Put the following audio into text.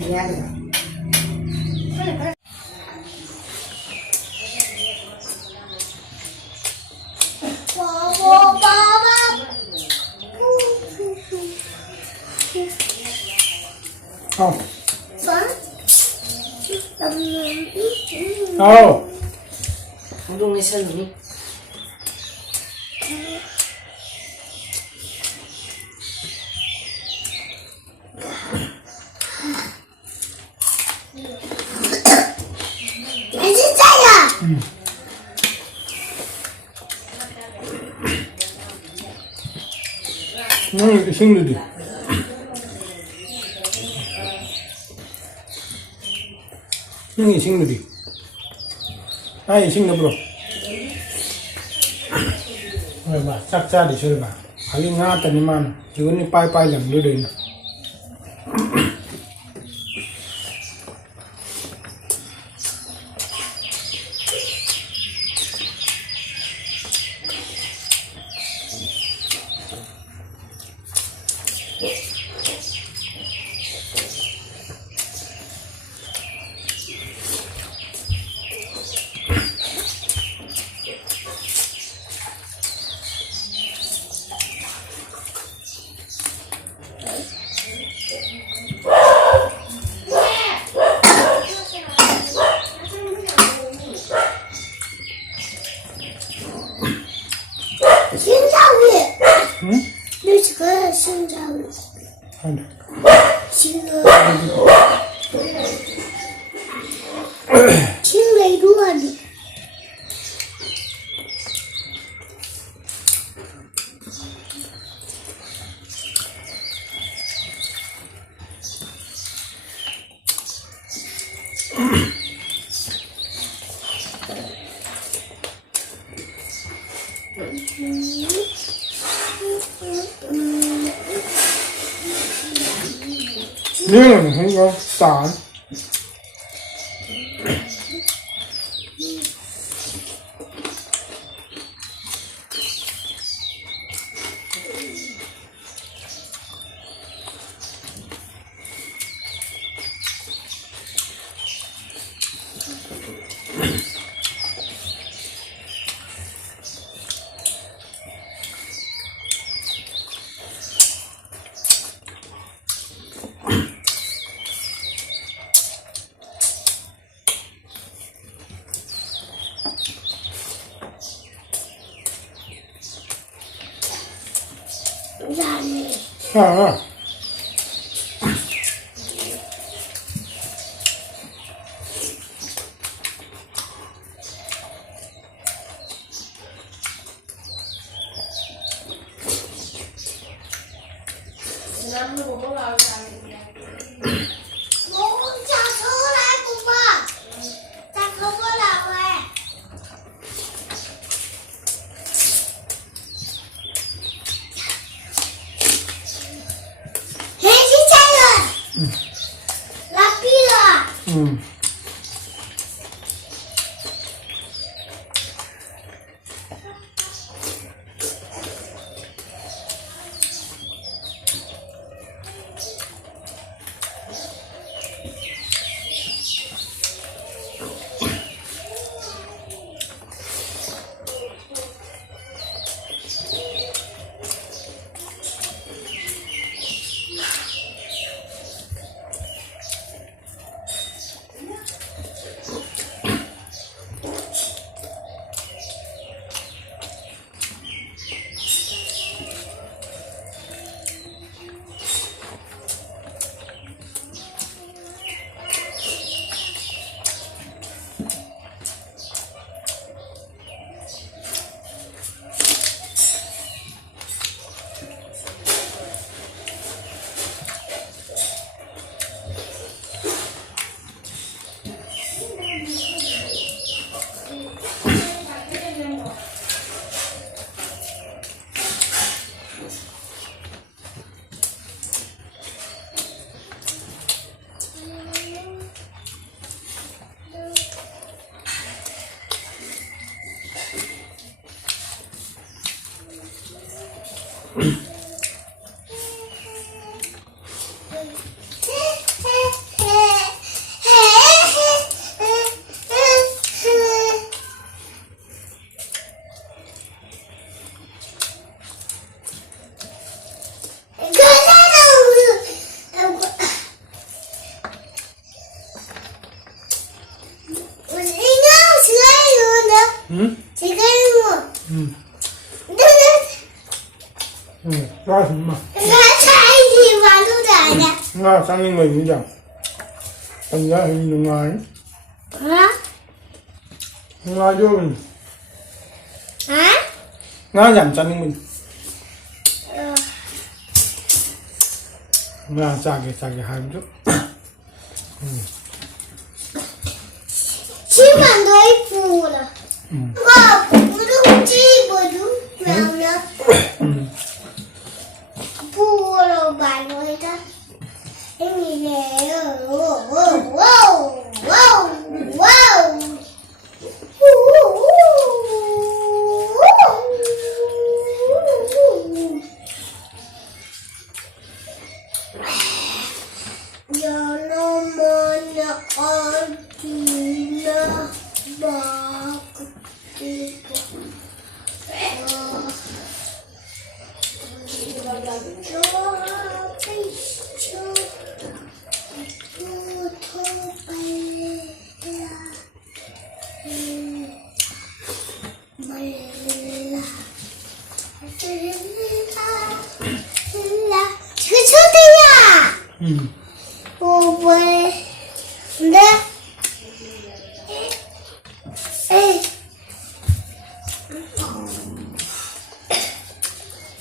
미안해. 운동이 셀rum이. 맛있어요. 생루디. 형이 생루디. 아이 생루브로. 봐, 짝짝이 저리 봐. 가기 나왔더니만 이거는 빠이빠이 좀 누르네. 응? 네, 지금 신장. 지금. 지금 왜 이러니? 이거는 뭔가 쌀. 아. 지금 뭐? 맛있마. 사이즈 말로도 아니야. nga sang như mình chẳng thành ra hình như ngoài 어? nga vô mình 아? nga giảm sang như mình nga 싸게 하면 좀 치만 더 이쁘구나. 와, 무릎 찌버도 그러면 부으러 말로 해다. 행이래요. 와우, 와우, 와우. 여러분은 어디나 지금 초대야.